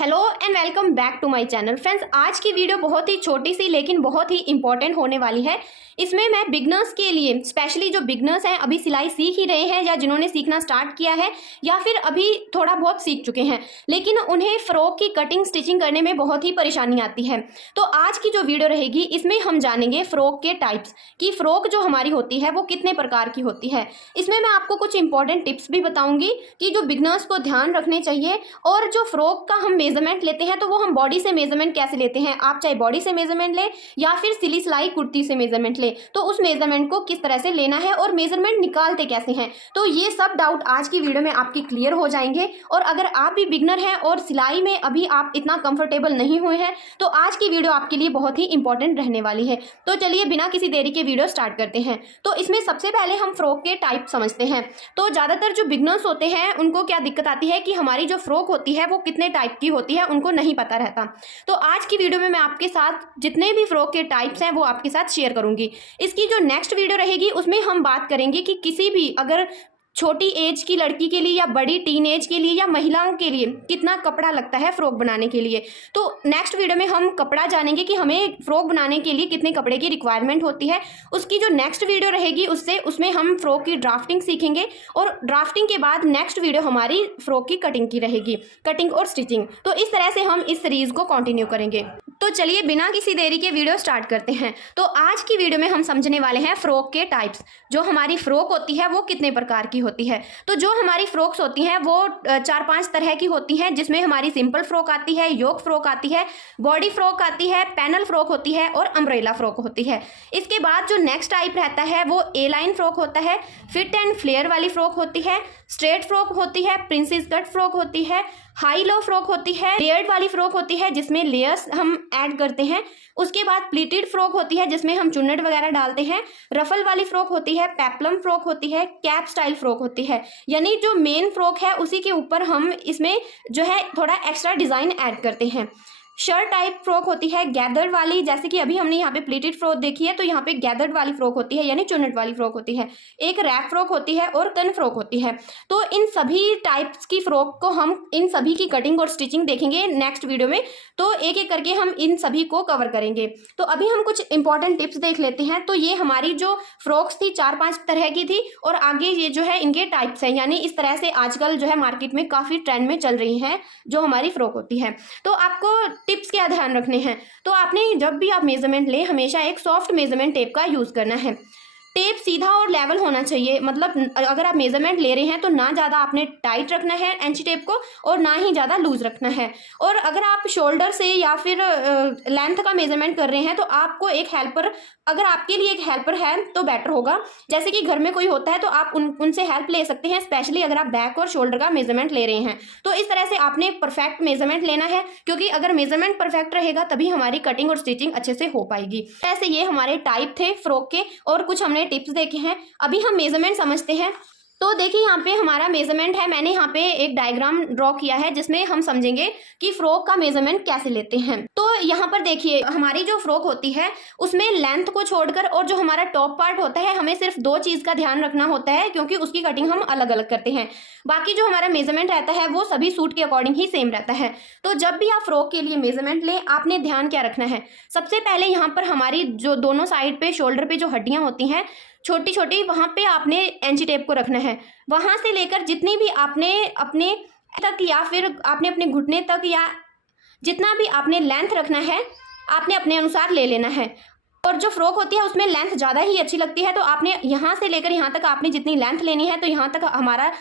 Hello and welcome back to my channel. Friends, आज की video बहुत ही छोटी सी लेकिन बहुत ही इंपॉर्टेंट होने वाली है। इसमें मैं बिगनर्स के लिए, स्पेशली जो बिगनर्स हैं, अभी सिलाई सीख ही रहे हैं या जिन्होंने सीखना स्टार्ट किया है या फिर अभी थोड़ा बहुत सीख चुके हैं लेकिन उन्हें फ्रॉक की कटिंग स्टिचिंग करने में बहुत ही परेशानी आती है। तो आज की जो वीडियो रहेगी इसमें हम जानेंगे फ्रॉक के टाइप्स कि फ्रॉक जो हमारी होती है वो कितने प्रकार की होती है। इसमें मैं आपको कुछ इंपॉर्टेंट टिप्स भी बताऊंगी कि जो बिगनर्स को ध्यान रखने चाहिए। और जो फ्रॉक का हम मेजरमेंट लेते हैं तो वो हम बॉडी से मेजरमेंट कैसे लेते हैं, आप चाहे बॉडी से मेजरमेंट ले या फिर सिली सिलाई कुर्ती से मेजरमेंट ले, तो उस मेजरमेंट को किस तरह से लेना है और मेजरमेंट निकालते कैसे हैं, तो ये सब डाउट आज की वीडियो में आपकी क्लियर हो जाएंगे। और अगर आप भी बिगनर हैं और सिलाई में अभी आप इतना कंफर्टेबल नहीं हुए हैं तो आज की वीडियो आपके लिए बहुत ही इंपॉर्टेंट रहने वाली है। तो चलिए बिना किसी देरी के वीडियो स्टार्ट करते हैं। तो इसमें सबसे पहले हम फ्रॉक के टाइप समझते हैं। तो ज़्यादातर जो बिगनर्स होते हैं उनको क्या दिक्कत आती है कि हमारी जो फ्रॉक होती है वो कितने टाइप की होती है उनको नहीं पता रहता। तो आज की वीडियो में मैं आपके साथ जितने भी फ्रॉक के टाइप्स हैं वो आपके साथ शेयर करूंगी। इसकी जो नेक्स्ट वीडियो रहेगी उसमें हम बात करेंगे कि किसी भी अगर छोटी एज की लड़की के लिए या बड़ी टीन एज के लिए या महिलाओं के लिए कितना कपड़ा लगता है फ्रॉक बनाने के लिए। तो नेक्स्ट वीडियो में हम कपड़ा जानेंगे कि हमें फ्रॉक बनाने के लिए कितने कपड़े की रिक्वायरमेंट होती है। उसकी जो नेक्स्ट वीडियो रहेगी उसमें हम फ्रॉक की ड्राफ्टिंग सीखेंगे और ड्राफ्टिंग के बाद नेक्स्ट वीडियो हमारी फ्रॉक की कटिंग की रहेगी, कटिंग और स्टिचिंग। तो इस तरह से हम इस सीरीज को कंटिन्यू करेंगे। तो चलिए बिना किसी देरी के वीडियो स्टार्ट करते हैं। तो आज की वीडियो में हम समझने वाले हैं फ्रॉक के टाइप्स, जो हमारी फ्रॉक होती है वो कितने प्रकार की होती है। तो जो हमारी फ्रॉक्स होती हैं वो 4-5 तरह की होती हैं, जिसमें हमारी सिंपल फ्रॉक आती है, योक फ्रॉक आती है, बॉडी फ्रॉक आती है, पैनल फ्रॉक होती है और अम्ब्रेला फ्रॉक होती है। इसके बाद जो नेक्स्ट टाइप रहता है वो ए लाइन फ्रॉक होता है, फिट एंड फ्लेयर वाली फ्रॉक होती है, स्ट्रेट फ्रॉक होती है, प्रिंसेस कट फ्रॉक होती है, हाई लो फ्रॉक होती है, लेयर्ड वाली फ्रॉक होती है जिसमें लेयर्स हम ऐड करते हैं। उसके बाद प्लीटेड फ्रॉक होती है जिसमें हम चुन्नट वगैरह डालते हैं, रफल वाली फ्रॉक होती है, पेप्लम फ्रॉक होती है, कैप स्टाइल फ्रॉक होती है। यानी जो मेन फ्रॉक है उसी के ऊपर हम इसमें जो है थोड़ा एक्स्ट्रा डिजाइन ऐड करते हैं। शर्ट टाइप फ्रॉक होती है गैदर्ड वाली, जैसे कि अभी हमने यहाँ पे प्लीटेड फ्रॉक देखी है तो यहाँ पे गैदर्ड वाली फ्रॉक होती है यानी चुन्नट वाली फ्रॉक होती है। एक रैप फ्रॉक होती है और कन फ्रॉक होती है। तो इन सभी टाइप्स की फ्रॉक को हम इन सभी की कटिंग और स्टिचिंग देखेंगे नेक्स्ट वीडियो में। तो एक एक करके हम इन सभी को कवर करेंगे। तो अभी हम कुछ इंपॉर्टेंट टिप्स देख लेते हैं। तो ये हमारी जो फ्रॉक्स थी 4-5 तरह की थी और आगे ये जो है इनके टाइप्स हैं, यानी इस तरह से आजकल जो है मार्केट में काफ़ी ट्रेंड में चल रही हैं जो हमारी फ्रॉक होती है। तो आपको टिप्स क्या ध्यान रखने हैं, तो आपने जब भी आप मेजरमेंट लें हमेशा एक सॉफ्ट मेजरमेंट टेप का यूज़ करना है। टेप सीधा और लेवल होना चाहिए, मतलब अगर आप मेजरमेंट ले रहे हैं तो ना ज़्यादा आपने टाइट रखना है एंची टेप को और ना ही ज़्यादा लूज रखना है। और अगर आप शोल्डर से या फिर लेंथ का मेजरमेंट कर रहे हैं तो आपको एक हेल्पर, अगर आपके लिए एक हेल्पर है तो बेटर होगा। जैसे कि घर में कोई होता है तो आप उनसे हेल्प ले सकते हैं, स्पेशली अगर आप बैक और शोल्डर का मेजरमेंट ले रहे हैं। तो इस तरह से आपने परफेक्ट मेजरमेंट लेना है, क्योंकि अगर मेजरमेंट परफेक्ट रहेगा तभी हमारी कटिंग और स्टिचिंग अच्छे से हो पाएगी। ऐसे ये हमारे टाइप थे फ्रॉक के और कुछ हमने टिप्स देखे हैं। अभी हम मेजरमेंट समझते हैं। तो देखिए यहाँ पे हमारा मेजरमेंट है, मैंने यहाँ पे एक डायग्राम ड्रॉ किया है जिसमें हम समझेंगे कि फ्रॉक का मेजरमेंट कैसे लेते हैं। तो यहाँ पर देखिए हमारी जो फ्रॉक होती है उसमें लेंथ को छोड़कर और जो हमारा टॉप पार्ट होता है हमें सिर्फ 2 चीज़ का ध्यान रखना होता है, क्योंकि उसकी कटिंग हम अलग अलग करते हैं। बाकी जो हमारा मेजरमेंट रहता है वो सभी सूट के अकॉर्डिंग ही सेम रहता है। तो जब भी आप फ्रॉक के लिए मेजरमेंट लें आपने ध्यान क्या रखना है, सबसे पहले यहाँ पर हमारी जो दोनों साइड पे शोल्डर पे जो हड्डियाँ होती हैं छोटी छोटी, वहाँ पे आपने एंची टेप को रखना है। वहाँ से लेकर जितनी भी आपने अपने तक या फिर आपने अपने घुटने तक या जितना भी आपने लेंथ रखना है आपने अपने अनुसार ले लेना है। और जो फ्रॉक होती है उसमें लेंथ ज़्यादा ही अच्छी लगती है, तो आपने यहाँ से लेकर यहाँ तक आपने जितनी लेंथ लेनी है, तो यहाँ तक हमारा,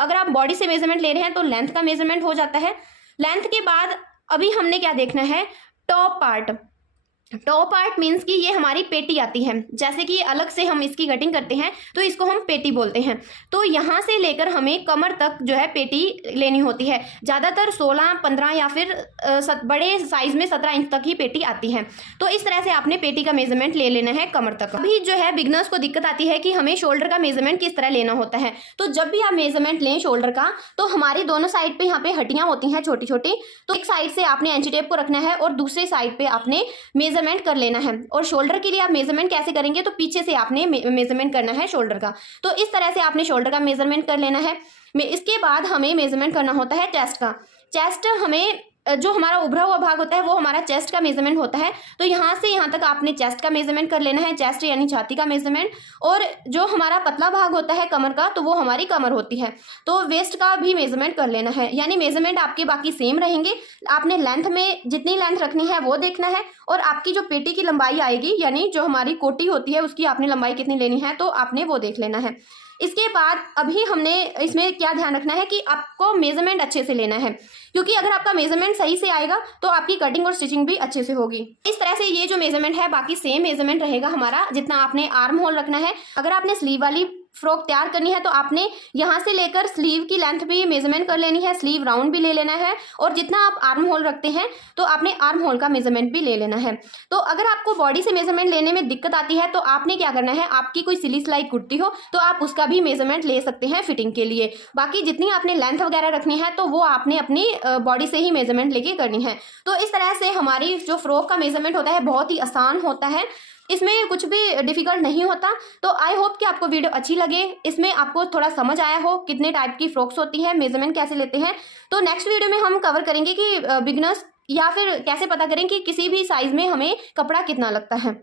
अगर आप बॉडी से मेजरमेंट ले रहे हैं तो लेंथ का मेजरमेंट हो जाता है। लेंथ के बाद अभी हमने क्या देखना है, top part. Top part means कि ये हमारी पेटी आती है, जैसे कि अलग से हम इसकी कटिंग करते हैं तो इसको हम पेटी बोलते हैं। तो यहाँ से लेकर हमें कमर तक जो है पेटी लेनी होती है। ज़्यादातर 16, 15 या फिर बड़े साइज में 17 इंच तक ही पेटी आती है। तो इस तरह से आपने पेटी का मेजरमेंट ले लेना है कमर तक। अभी जो है बिगनर्स को दिक्कत आती है कि हमें शोल्डर का मेजरमेंट किस तरह लेना होता है। तो जब भी आप मेजरमेंट लें शोल्डर का तो हमारी दोनों साइड पर यहाँ पे हड्डियाँ होती हैं छोटी छोटी, तो एक साइड से आपने एंची टेप को रखना है और दूसरे साइड पर आपने मेजरमेंट कर लेना है। और शोल्डर के लिए आप मेजरमेंट कैसे करेंगे, तो पीछे से आपने मेजरमेंट करना है शोल्डर का। तो इस तरह से आपने शोल्डर का मेजरमेंट कर लेना है। इसके बाद हमें मेजरमेंट करना होता है चेस्ट का। चेस्ट हमें जो हमारा उभरा हुआ भाग होता है वो हमारा चेस्ट का मेजरमेंट होता है। तो यहाँ से यहाँ तक आपने चेस्ट का मेजरमेंट कर लेना है, चेस्ट यानी छाती का मेजरमेंट। और जो हमारा पतला भाग होता है कमर का, तो वो हमारी कमर होती है, तो वेस्ट का भी मेजरमेंट कर लेना है। यानी मेजरमेंट आपके बाकी सेम रहेंगे, आपने लेंथ में जितनी लेंथ रखनी है वो देखना है, और आपकी जो पेटी की लंबाई आएगी यानी जो हमारी कोटी होती है उसकी आपने लंबाई कितनी लेनी है तो आपने वो देख लेना है। इसके बाद अभी हमने इसमें क्या ध्यान रखना है कि आपको मेजरमेंट अच्छे से लेना है, क्योंकि अगर आपका मेजरमेंट सही से आएगा तो आपकी कटिंग और स्टिचिंग भी अच्छे से होगी। इस तरह से ये जो मेजरमेंट है बाकी सेम मेजरमेंट रहेगा हमारा, जितना आपने आर्म होल रखना है। अगर आपने स्लीव वाली फ्रॉक तैयार करनी है तो आपने यहाँ से लेकर स्लीव की लेंथ भी मेजरमेंट कर लेनी है, स्लीव राउंड भी ले लेना है, और जितना आप आर्म होल रखते हैं तो आपने आर्म होल का मेजरमेंट भी ले लेना है। तो अगर आपको बॉडी से मेजरमेंट लेने में दिक्कत आती है तो आपने क्या करना है, आपकी कोई सिली सिलाई कुर्ती हो तो आप उसका भी मेजरमेंट ले सकते हैं फिटिंग के लिए। बाकी जितनी आपने लेंथ वगैरह रखनी है तो वो आपने अपनी बॉडी से ही मेजरमेंट लेके करनी है। तो इस तरह से हमारी जो फ्रॉक का मेजरमेंट होता है बहुत ही आसान होता है, इसमें कुछ भी डिफिकल्ट नहीं होता। तो आई होप कि आपको वीडियो अच्छी लगे, इसमें आपको थोड़ा समझ आया हो कितने टाइप की फ्रॉक्स होती हैं, मेजरमेंट कैसे लेते हैं। तो नेक्स्ट वीडियो में हम कवर करेंगे कि बिगिनर्स या फिर कैसे पता करें कि किसी भी साइज में हमें कपड़ा कितना लगता है।